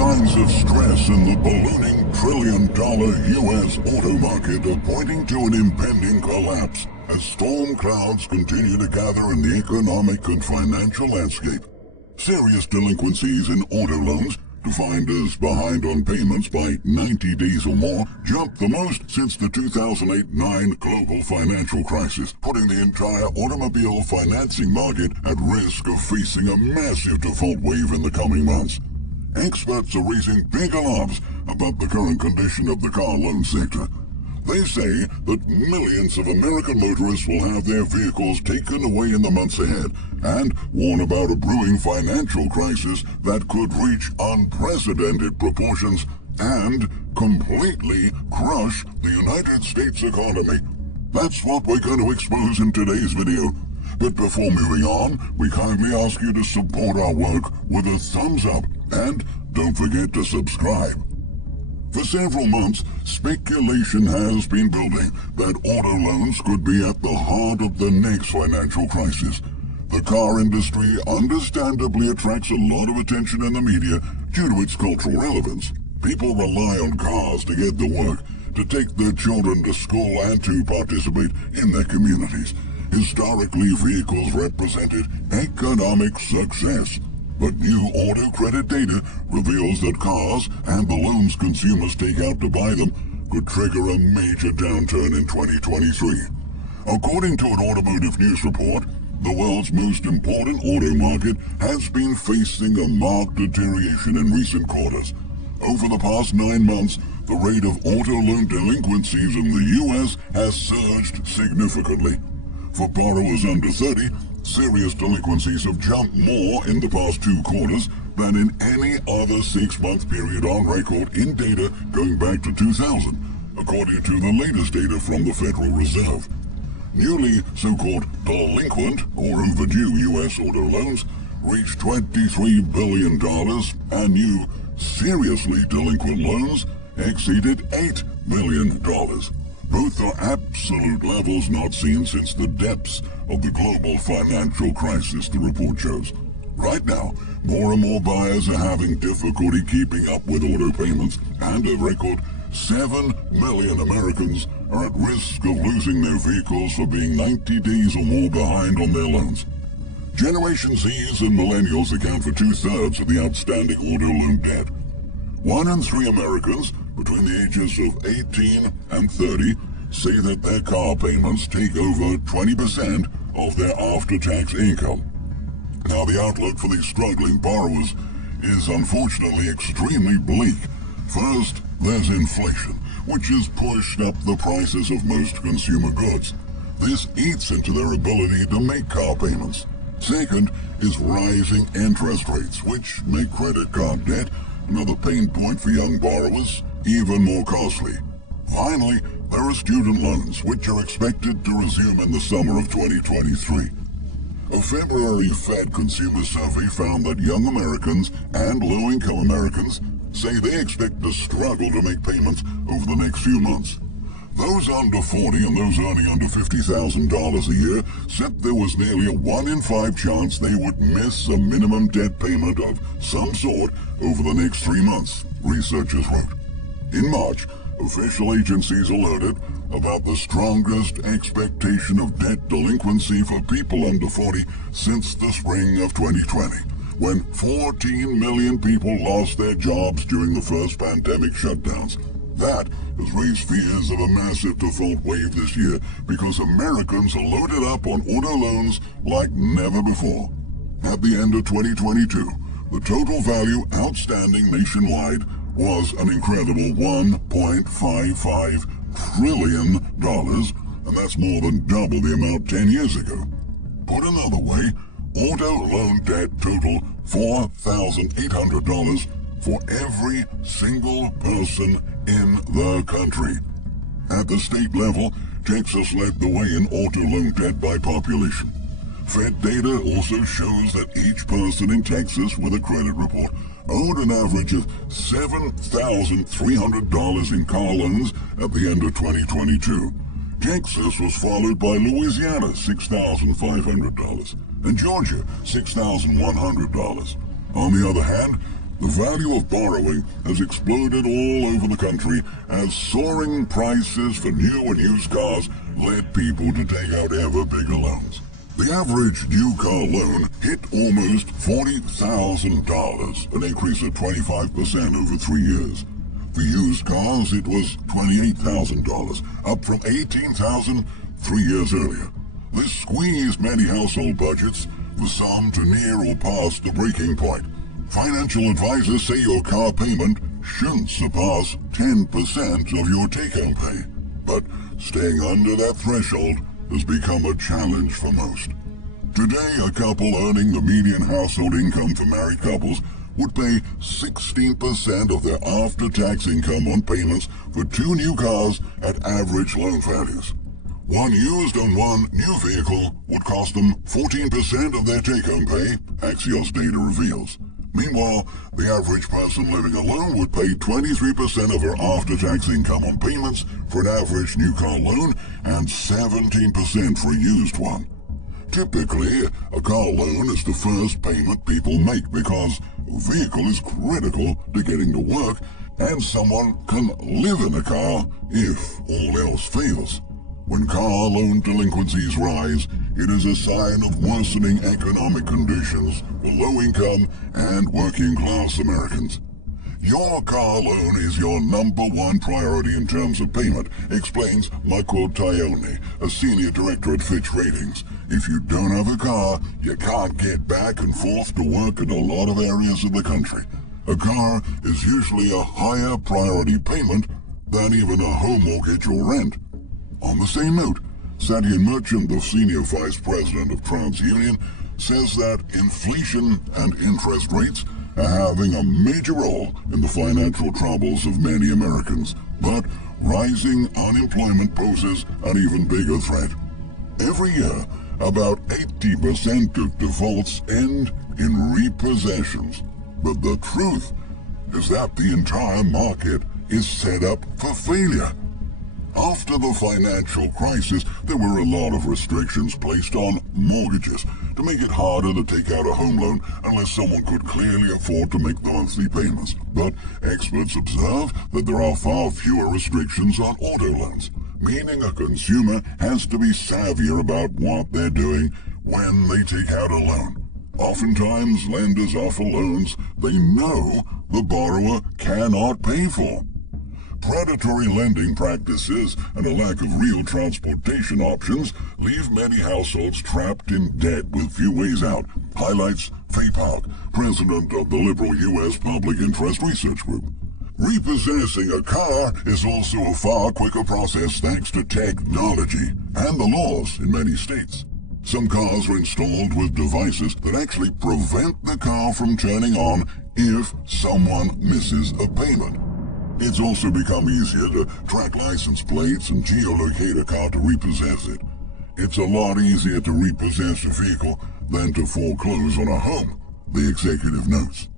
Signs of stress in the ballooning trillion-dollar U.S. auto market are pointing to an impending collapse as storm clouds continue to gather in the economic and financial landscape. Serious delinquencies in auto loans, defined as behind on payments by 90 days or more, jumped the most since the 2008-9 global financial crisis, putting the entire automobile financing market at risk of facing a massive default wave in the coming months. Experts are raising big alarms about the current condition of the car loan sector. They say that millions of American motorists will have their vehicles taken away in the months ahead, and warn about a brewing financial crisis that could reach unprecedented proportions and completely crush the United States economy. That's what we're going to expose in today's video. But before moving on, we kindly ask you to support our work with a thumbs up, and don't forget to subscribe. For several months, speculation has been building that auto loans could be at the heart of the next financial crisis. The car industry understandably attracts a lot of attention in the media due to its cultural relevance. People rely on cars to get to work, to take their children to school, and to participate in their communities. Historically, vehicles represented economic success. But new auto credit data reveals that cars and the loans consumers take out to buy them could trigger a major downturn in 2023. According to an automotive news report, the world's most important auto market has been facing a marked deterioration in recent quarters. Over the past 9 months, the rate of auto loan delinquencies in the U.S. has surged significantly. For borrowers under 30, serious delinquencies have jumped more in the past 2 quarters than in any other 6-month period on record in data going back to 2000, according to the latest data from the Federal Reserve. Newly so-called delinquent or overdue U.S. auto loans reached $23 billion, and new seriously delinquent loans exceeded $8 billion. Both are absolute levels not seen since the depths of the global financial crisis, the report shows. Right now, more and more buyers are having difficulty keeping up with auto payments, and a record 7 million Americans are at risk of losing their vehicles for being 90 days or more behind on their loans. Generation Zs and Millennials account for 2/3 of the outstanding auto loan debt. 1 in 3 Americans between the ages of 18 and 30 say that their car payments take over 20% of their after-tax income. Now, the outlook for these struggling borrowers is unfortunately extremely bleak. First, there's inflation, which has pushed up the prices of most consumer goods. This eats into their ability to make car payments. Second is rising interest rates, which make credit card debt, another pain point for young borrowers, even more costly. Finally, there are student loans, which are expected to resume in the summer of 2023. A February Fed consumer survey found that young Americans and low-income Americans say they expect to struggle to make payments over the next few months. Those under 40 and those earning under $50,000 a year said there was nearly a 1 in 5 chance they would miss a minimum debt payment of some sort over the next 3 months, researchers wrote. In March, official agencies alerted about the strongest expectation of debt delinquency for people under 40 since the spring of 2020, when 14 million people lost their jobs during the first pandemic shutdowns. That has raised fears of a massive default wave this year because Americans are loaded up on auto loans like never before. At the end of 2022, the total value outstanding nationwide was an incredible $1.55 trillion, and that's more than double the amount 10 years ago. Put another way, auto loan debt totaled $4,800 for every single person in the country. At the state level, Texas led the way in auto loan debt by population. Fed data also shows that each person in Texas with a credit report owed an average of $7,300 in car loans at the end of 2022. Texas was followed by Louisiana, $6,500, and Georgia, $6,100. On the other hand, The value of borrowing has exploded all over the country as soaring prices for new and used cars led people to take out ever bigger loans. The average new car loan hit almost $40,000, an increase of 25% over 3 years. For used cars, it was $28,000, up from $18,000 3 years earlier. This squeezed many household budgets, for some to near or past the breaking point. Financial advisors say your car payment shouldn't surpass 10% of your take-home pay. But staying under that threshold has become a challenge for most. Today, a couple earning the median household income for married couples would pay 16% of their after-tax income on payments for 2 new cars at average loan values. One used and one new vehicle would cost them 14% of their take-home pay, Axios data reveals. Meanwhile, the average person living alone would pay 23% of her after-tax income on payments for an average new car loan and 17% for a used one. Typically, a car loan is the first payment people make because a vehicle is critical to getting to work and someone can live in a car if all else fails. When car loan delinquencies rise, it is a sign of worsening economic conditions for low-income and working-class Americans. Your car loan is your #1 priority in terms of payment, explains Michael Taione, a senior director at Fitch Ratings. If you don't have a car, you can't get back and forth to work in a lot of areas of the country. A car is usually a higher priority payment than even a home mortgage or rent. On the same note, Satyan Merchant, the senior vice president of TransUnion, says that inflation and interest rates are having a major role in the financial troubles of many Americans, but rising unemployment poses an even bigger threat. Every year, about 80% of defaults end in repossessions, but the truth is that the entire market is set up for failure. After the financial crisis, there were a lot of restrictions placed on mortgages to make it harder to take out a home loan unless someone could clearly afford to make the monthly payments. But experts observe that there are far fewer restrictions on auto loans, meaning a consumer has to be savvier about what they're doing when they take out a loan. Oftentimes, lenders offer loans they know the borrower cannot pay for. Predatory lending practices and a lack of real transportation options leave many households trapped in debt with few ways out, highlights Fay Park, president of the liberal U.S. Public Interest Research Group. Repossessing a car is also a far quicker process thanks to technology and the laws in many states. Some cars are installed with devices that actually prevent the car from turning on if someone misses a payment. It's also become easier to track license plates and geolocate a car to repossess it. It's a lot easier to repossess a vehicle than to foreclose on a home, the executive notes.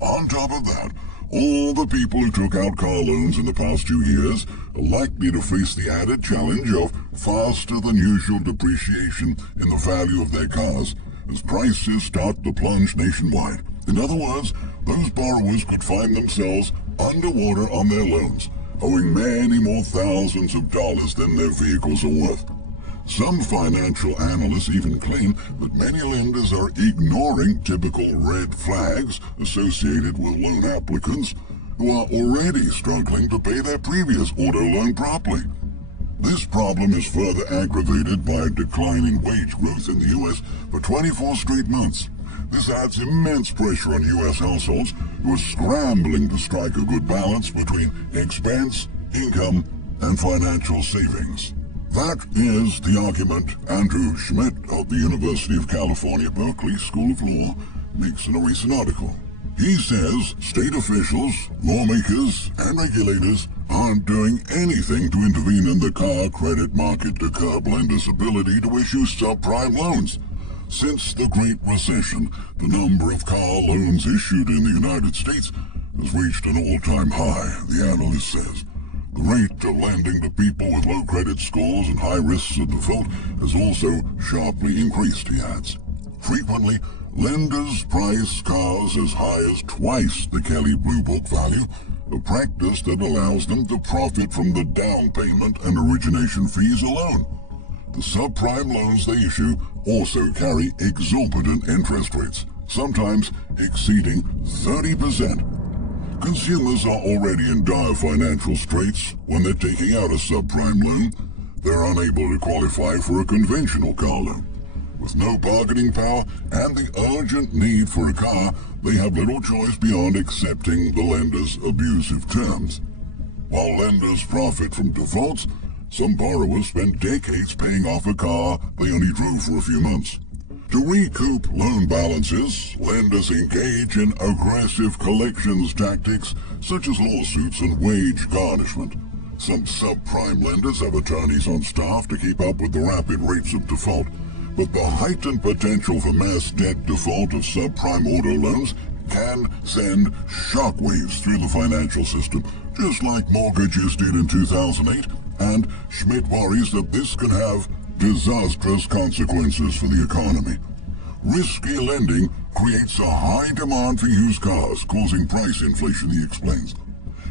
On top of that, all the people who took out car loans in the past 2 years are likely to face the added challenge of faster than usual depreciation in the value of their cars as prices start to plunge nationwide. In other words, those borrowers could find themselves underwater on their loans, owing many more thousands of dollars than their vehicles are worth. Some financial analysts even claim that many lenders are ignoring typical red flags associated with loan applicants who are already struggling to pay their previous auto loan properly. This problem is further aggravated by a decline in wage growth in the U.S. for 24 straight months. This adds immense pressure on U.S. households who are scrambling to strike a good balance between expense, income, and financial savings. That is the argument Andrew Schmidt of the University of California, Berkeley School of Law makes in a recent article. He says state officials, lawmakers, and regulators aren't doing anything to intervene in the car credit market to curb lenders' ability to issue subprime loans. Since the Great Recession, the number of car loans issued in the United States has reached an all-time high, the analyst says. The rate of lending to people with low credit scores and high risks of default has also sharply increased, he adds. Frequently, lenders price cars as high as twice the Kelley Blue Book value, a practice that allows them to profit from the down payment and origination fees alone. The subprime loans they issue also carry exorbitant interest rates, sometimes exceeding 30%. Consumers are already in dire financial straits when they're taking out a subprime loan. They're unable to qualify for a conventional car loan. With no bargaining power and the urgent need for a car, they have little choice beyond accepting the lender's abusive terms. While lenders profit from defaults, some borrowers spend decades paying off a car they only drove for a few months. To recoup loan balances, lenders engage in aggressive collections tactics such as lawsuits and wage garnishment. Some subprime lenders have attorneys on staff to keep up with the rapid rates of default, but the heightened potential for mass debt default of subprime auto loans can send shockwaves through the financial system, just like mortgages did in 2008, and Schmidt worries that this can have disastrous consequences for the economy. Risky lending creates a high demand for used cars, causing price inflation, he explains.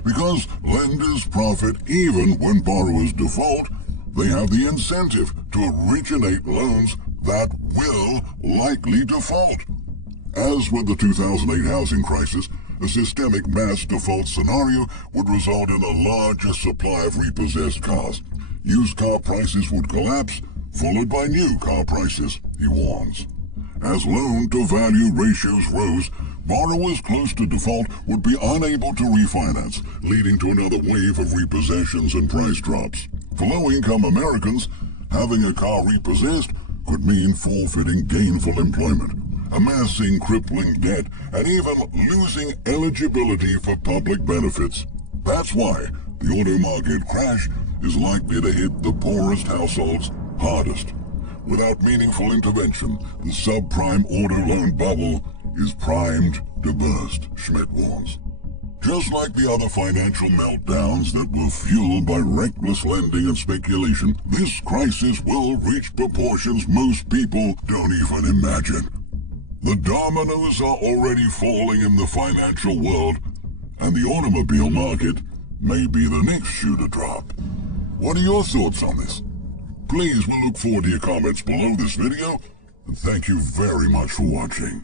Because lenders profit even when borrowers default, they have the incentive to originate loans that will likely default. As with the 2008 housing crisis, a systemic mass default scenario would result in a larger supply of repossessed cars. Used car prices would collapse, followed by new car prices, he warns. As loan-to-value ratios rose, borrowers close to default would be unable to refinance, leading to another wave of repossessions and price drops. For low-income Americans, having a car repossessed could mean forfeiting gainful employment, amassing crippling debt, and even losing eligibility for public benefits. That's why the auto market crash is likely to hit the poorest households hardest. Without meaningful intervention, the subprime auto loan bubble is primed to burst, Schmidt warns. Just like the other financial meltdowns that were fueled by reckless lending and speculation, this crisis will reach proportions most people don't even imagine. The dominoes are already falling in the financial world, and the automobile market may be the next shoe to drop. What are your thoughts on this? Please, we'll look forward to your comments below this video, and thank you very much for watching.